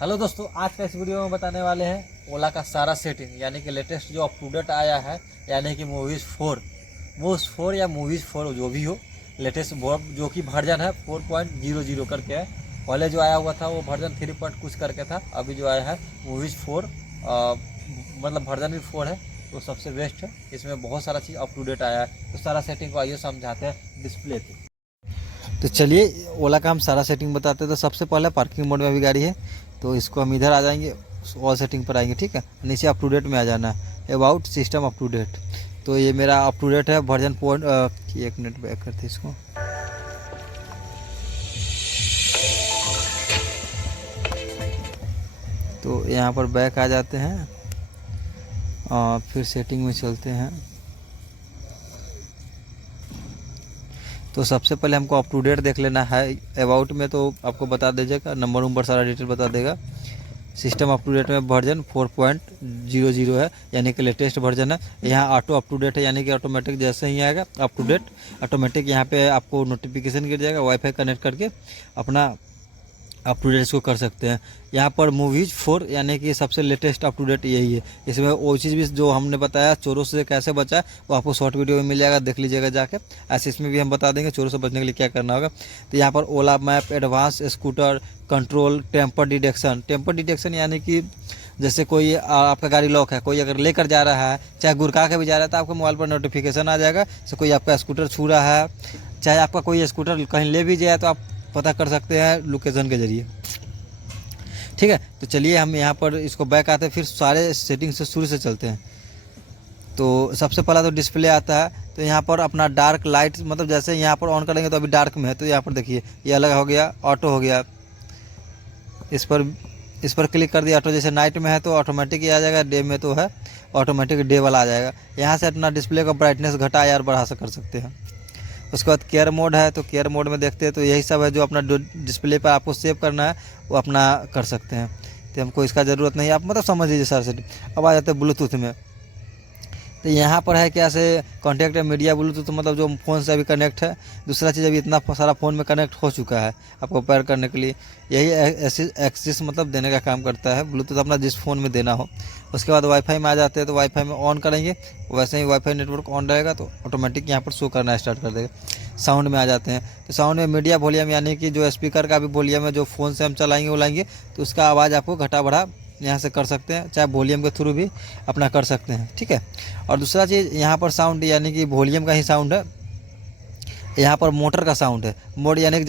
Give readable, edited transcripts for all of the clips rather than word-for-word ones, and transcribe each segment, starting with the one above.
Hello दोस्तों, आज का इस वीडियो में बताने वाले हैं ओला का सारा सेटिंग, यानी कि लेटेस्ट जो अपटूडेट आया है, यानी कि मूवीज़ 4 या मूवीज़ 4 जो भी हो, लेटेस्ट जो कि वर्जन है 4.00 करके है। पहले जो आया हुआ था वो वर्जन 3 पॉइंट कुछ करके था। अभी जो आया है मूवीज़ 4 मतलब वर्जन भी 4 है, तो सबसे बेस्ट है। इसमें बहुत सारा चीज़ अपटूडेट आया है। तो सारा सेटिंग को आइए समझाते हैं डिस्प्ले पे। तो चलिए ओला का हम सारा सेटिंग बताते हैं। तो सबसे पहले पार्किंग मोड में अभी गाड़ी है, तो इसको हम इधर आ जाएंगे, ऑल सेटिंग पर आएंगे। ठीक है, नीचे अप टू डेट में आ जाना है, about system up to date. तो ये मेरा अप टू डेट है वर्जन पॉइंट। एक मिनट बैक करते इसको। तो यहाँ पर बैक आ जाते हैं और फिर सेटिंग में चलते हैं। तो सबसे पहले हमको अप टू डेट देख लेना है। अबाउट में तो आपको बता दीजिएगा, नंबर सारा डिटेल बता देगा। सिस्टम अप टू डेट में वर्जन 4.00 है, यानी कि लेटेस्ट वर्जन है। यहाँ ऑटो अप टू डेट है, यानी कि ऑटोमेटिक जैसे ही आएगा अप टू डेट ऑटोमेटिक यहाँ पे आपको नोटिफिकेशन गिर जाएगा। वाईफाई कनेक्ट करके अपना अप टू डेट इसको कर सकते हैं। यहाँ पर मूवीज़ 4 यानी कि सबसे लेटेस्ट अप टू डेट यही है। इसमें वो चीज़ भी जो हमने बताया चोरों से कैसे बचा, वो आपको शॉर्ट वीडियो में मिल जाएगा, देख लीजिएगा जाके। ऐसे इसमें भी हम बता देंगे चोरों से बचने के लिए क्या करना होगा। तो यहाँ पर Ola map, advance scooter control, tamper detection यानी कि जैसे कोई आपका गाड़ी लॉक है, कोई अगर लेकर जा रहा है, चाहे गुरका के भी जा रहा है, तो आपके मोबाइल पर नोटिफिकेशन आ जाएगा। जैसे कोई आपका स्कूटर छू रहा है, चाहे आपका कोई स्कूटर कहीं ले भी जाए, तो आप पता कर सकते हैं लोकेशन के जरिए। ठीक है, तो चलिए हम यहाँ पर इसको बैक आते हैं, फिर सारे सेटिंग से शुरू से चलते हैं। तो सबसे पहला तो डिस्प्ले आता है। तो यहाँ पर अपना डार्क लाइट, मतलब जैसे यहाँ पर ऑन करेंगे तो अभी डार्क में है, तो यहाँ पर देखिए ये अलग हो गया, ऑटो हो गया। इस पर क्लिक कर दिया, ऑटो जैसे नाइट में है तो ऑटोमेटिक ही आ जाएगा, डे में तो है ऑटोमेटिक डे वाला आ जाएगा। यहाँ से अपना डिस्प्ले का ब्राइटनेस घटा या बढ़ा कर सकते हैं। उसके बाद केयर मोड है, तो केयर मोड में देखते हैं तो यही सब है जो अपना डिस्प्ले पर आपको सेव करना है, वो अपना कर सकते हैं। तो हमको इसका ज़रूरत नहीं है, आप मतलब समझ लीजिए सारा सेटिंग। अब आ जाते हैं ब्लूटूथ में। तो यहाँ पर है क्या से कॉन्टैक्ट मीडिया ब्लूटूथ, मतलब जो फ़ोन से अभी कनेक्ट है। दूसरा चीज़, अभी इतना सारा फ़ोन में कनेक्ट हो चुका है, आपको पेयर करने के लिए यही एक्सिस मतलब देने का काम करता है, ब्लूटूथ अपना जिस फ़ोन में देना हो। उसके बाद वाईफाई में आ जाते हैं, तो वाईफाई में ऑन करेंगे, वैसे ही वाईफाई नेटवर्क ऑन रहेगा तो ऑटोमेटिक यहाँ पर शो करना स्टार्ट कर देगा। साउंड में आ जाते हैं, तो साउंड में मीडिया वॉल्यूम यानी कि जो स्पीकर का भी वॉल्यूम है, जो फ़ोन से हम चलाएंगे वो लाएंगे, तो उसका आवाज़ आपको घटा बढ़ा यहाँ से कर सकते हैं, चाहे वॉल्यूम के थ्रू भी अपना कर सकते हैं। ठीक है, और दूसरा चीज़ यहाँ पर साउंड यानी कि वॉल्यूम का ही साउंड है। यहाँ पर मोटर का साउंड है, मोड यानी कि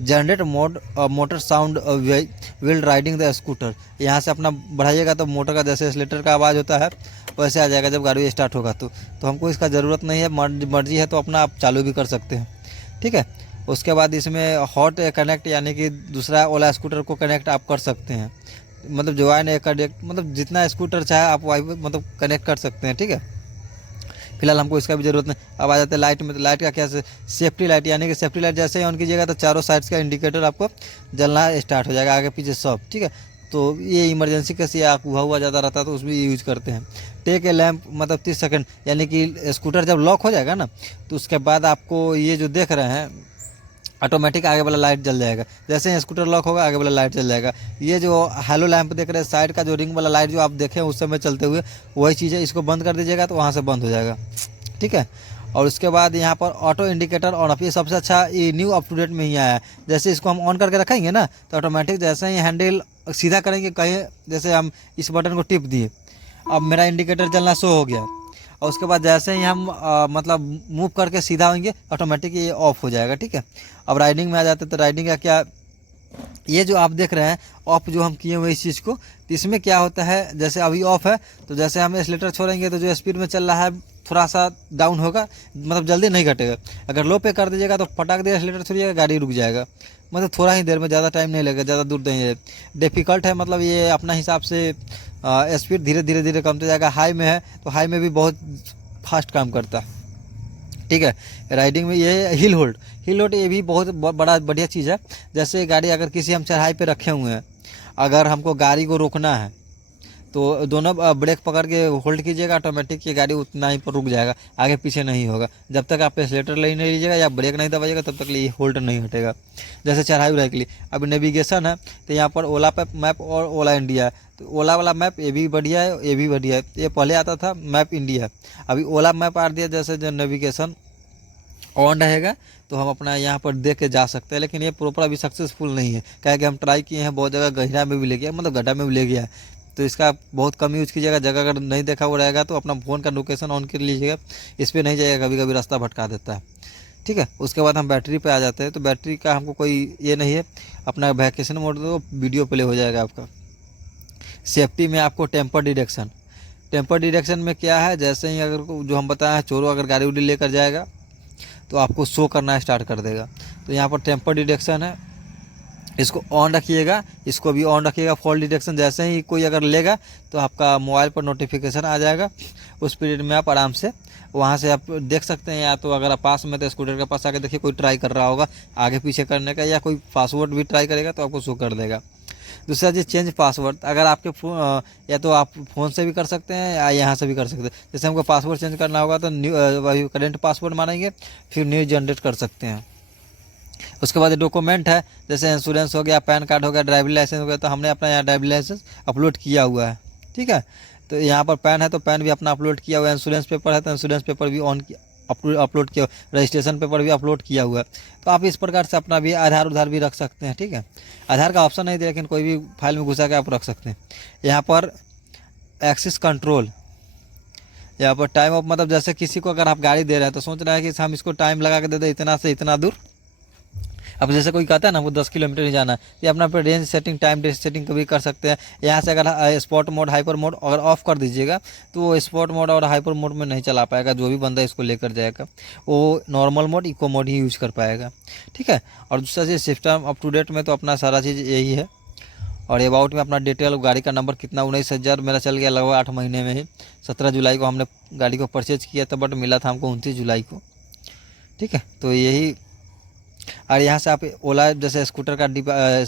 generate mode motor sound wheel riding the scooter. यहाँ से अपना बढ़ाइएगा तो मोटर का जैसे एक्सीलेटर का आवाज़ होता है वैसे आ जाएगा जब गाड़ी स्टार्ट होगा। तो हमको इसका ज़रूरत नहीं है, मर्जी है तो अपना आप चालू भी कर सकते हैं। ठीक है, उसके बाद इसमें हॉट कनेक्ट यानी कि दूसरा ओला स्कूटर को कनेक्ट आप कर सकते हैं, मतलब ज्वाइन एक कनेक्ट, मतलब जितना स्कूटर चाहे आप वाईफाई मतलब कनेक्ट कर सकते हैं। ठीक है, फिलहाल हमको इसका भी ज़रूरत नहीं। अब आ जाते हैं लाइट में। तो लाइट का क्या है, सेफ्टी लाइट यानी कि सेफ्टी लाइट जैसे ही ऑन कीजिएगा तो चारों साइड्स का इंडिकेटर आपको जलना स्टार्ट हो जाएगा, आगे पीछे सब। ठीक है, तो ये इमरजेंसी केस या हुआ ज़्यादा रहता है तो उसमें यूज करते हैं। टेक ए लैंप मतलब 30 सेकंड, यानी कि स्कूटर जब लॉक हो जाएगा ना, तो उसके बाद आपको ये जो देख रहे हैं ऑटोमेटिक आगे वाला लाइट जल जाएगा। जैसे ही स्कूटर लॉक होगा आगे वाला लाइट जल जाएगा। ये जो हेलो लैंप देख रहे हैं, साइड का जो रिंग वाला लाइट जो आप देखें उस समय चलते हुए, वही चीज़ है। इसको बंद कर दीजिएगा तो वहाँ से बंद हो जाएगा। ठीक है, और उसके बाद यहाँ पर ऑटो इंडिकेटर ऑन ऑफ, ये सबसे अच्छा ये न्यू अप टू डेट में ही आया है। जैसे इसको हम ऑन करके रखेंगे ना, तो ऑटोमेटिक जैसे ही हैंडल सीधा करेंगे, कहीं जैसे हम इस बटन को टिप दिए, अब मेरा इंडिकेटर जलना शो हो गया। और उसके बाद जैसे ही हम मतलब मूव करके सीधा होंगे ऑटोमेटिक ये ऑफ हो जाएगा। ठीक है, अब राइडिंग में आ जाते हैं। तो राइडिंग का क्या, ये जो आप देख रहे हैं ऑफ जो हम किए हुए इस चीज़ को, तो इसमें क्या होता है, जैसे अभी ऑफ है तो जैसे हम एक्सीलेटर छोड़ेंगे तो जो स्पीड में चल रहा है थोड़ा सा डाउन होगा, मतलब जल्दी नहीं घटेगा। अगर लो पे कर दीजिएगा तो फटाक दे एक्सीलेटर छोड़िएगा, गाड़ी रुक जाएगा, मतलब थोड़ा ही देर में, ज़्यादा टाइम नहीं लगेगा, ज़्यादा दूर नहीं है। डिफ़िकल्ट है, मतलब ये अपना हिसाब से स्पीड धीरे धीरे कम हो जाएगा। हाई में है तो हाई में भी बहुत फास्ट काम करता है। ठीक है, राइडिंग में ये हिल होल्ड ये भी बहुत बड़ा बढ़िया चीज़ है। जैसे गाड़ी अगर किसी हम चढ़ाई पे रखे हुए हैं, अगर हमको गाड़ी को रोकना है तो दोनों ब्रेक पकड़ के होल्ड कीजिएगा, ऑटोमेटिक ये गाड़ी उतना ही पर रुक जाएगा, आगे पीछे नहीं होगा। जब तक आप एक्सीलेटर नहीं लीजिएगा या ब्रेक नहीं दबाइएगा तब तक ये होल्ड नहीं हटेगा। जैसे चढ़ाई उड़ाई के लिए अब नेविगेशन है, तो यहाँ पर ओला मैप और ओला इंडिया है। तो ओला वाला मैप ये भी बढ़िया है, ये भी बढ़िया है। ये पहले आता था मैप इंडिया, अभी ओला मैप आ दिया। जैसे जो नेविगेशन ऑन रहेगा तो हम अपना यहाँ पर देख के जा सकते हैं, लेकिन ये प्रॉपर अभी सक्सेसफुल नहीं है, क्या कि हम ट्राई किए हैं, बहुत जगह गहरा में भी ले गया, मतलब गड्ढा में भी ले गया। तो इसका बहुत कम यूज़ कीजिएगा। जगह अगर नहीं देखा हुआ रहेगा तो अपना फ़ोन का लोकेशन ऑन कर लीजिएगा, इस पर नहीं जाइएगा, कभी कभी रास्ता भटका देता है। ठीक है, उसके बाद हम बैटरी पे आ जाते हैं। तो बैटरी का हमको कोई ये नहीं है, अपना वैकेशन मोड दो, वीडियो प्ले हो जाएगा आपका। सेफ्टी में आपको टेम्पर डिडक्शन में क्या है, जैसे ही अगर जो हम बताएं चोरों अगर गाड़ी उड़ी लेकर जाएगा तो आपको शो करना स्टार्ट कर देगा। तो यहाँ पर टेम्पर डिडक्शन है, इसको ऑन रखिएगा, इसको भी ऑन रखिएगा। फॉल डिटेक्शन जैसे ही कोई अगर लेगा तो आपका मोबाइल पर नोटिफिकेशन आ जाएगा, उस पीरियड में आप आराम से वहाँ से आप देख सकते हैं। या तो अगर आप पास में तो स्कूटर के पास आके देखिए, कोई ट्राई कर रहा होगा आगे पीछे करने का, या कोई पासवर्ड भी ट्राई करेगा तो आपको शो कर देगा। दूसरा चीज़ चेंज पासवर्ड, अगर आपके या तो आप फ़ोन से भी कर सकते हैं या यहाँ से भी कर सकते हैं। जैसे हमको पासवर्ड चेंज करना होगा तो न्यू करेंट पासवर्ड मानेंगे, फिर न्यू जनरेट कर सकते हैं। उसके बाद डॉक्यूमेंट है, जैसे इंश्योरेंस हो गया, पैन कार्ड हो गया, ड्राइविंग लाइसेंस हो गया, तो हमने अपना यहाँ ड्राइविंग लाइसेंस अपलोड किया हुआ है। ठीक है, तो यहाँ पर पैन है तो पैन भी अपना अपलोड किया हुआ है। इंश्योरेंस पेपर है तो इंश्योरेंस पेपर भी अपलोड किया, रजिस्ट्रेशन पेपर भी अपलोड किया हुआ है। तो आप इस प्रकार से अपना भी आधार उधार भी रख सकते हैं। ठीक है, आधार का ऑप्शन नहीं दे, लेकिन कोई भी फाइल में घुसा के आप रख सकते हैं। यहाँ पर एक्सेस कंट्रोल, यहाँ पर टाइम ऑफ, मतलब जैसे किसी को अगर आप गाड़ी दे रहे हैं तो सोच रहे हैं कि हम इसको टाइम लगा के दे दें इतना से इतना दूर। अब जैसे कोई कहता है ना वो 10 किलोमीटर ही जाना है, ये अपना पे रेंज सेटिंग, टाइम सेटिंग भी कर सकते हैं। यहाँ से अगर स्पॉट मोड, हाइपर मोड अगर ऑफ कर दीजिएगा तो वो स्पॉट मोड और हाइपर मोड में नहीं चला पाएगा। जो भी बंदा इसको लेकर जाएगा वो नॉर्मल मोड, इको मोड ही यूज़ कर पाएगा। ठीक है, और दूसरा चीज़ सिस्टम अप टू डेट में तो अपना सारा चीज़ यही है। और अबाउट में अपना डिटेल, गाड़ी का नंबर कितना 19,000 मेरा चल गया लगभग 8 महीने में ही। 17 जुलाई को हमने गाड़ी को परचेज किया था, बट मिला था हमको 29 जुलाई को। ठीक है, तो यही। और यहाँ से आप ओला जैसे स्कूटर का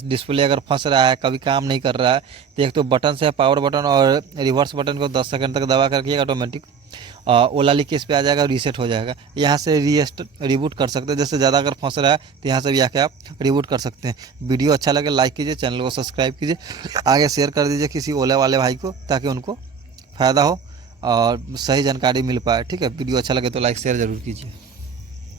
डिस्प्ले अगर फंस रहा है, कभी काम नहीं कर रहा है, तो एक तो बटन से पावर बटन और रिवर्स बटन को 10 सेकंड तक दबा करके ऑटोमेटिक ओला लिकेज पे आ जाएगा, रीसेट हो जाएगा। यहाँ से रिबूट कर सकते हैं। जैसे ज़्यादा अगर फंस रहा है तो यहाँ से भी आके आप रिबूट कर सकते हैं। वीडियो अच्छा लगे लाइक कीजिए, चैनल को सब्सक्राइब कीजिए, आगे शेयर कर दीजिए किसी ओला वाले भाई को, ताकि उनको फ़ायदा हो और सही जानकारी मिल पाए। ठीक है, वीडियो अच्छा लगे तो लाइक शेयर ज़रूर कीजिए।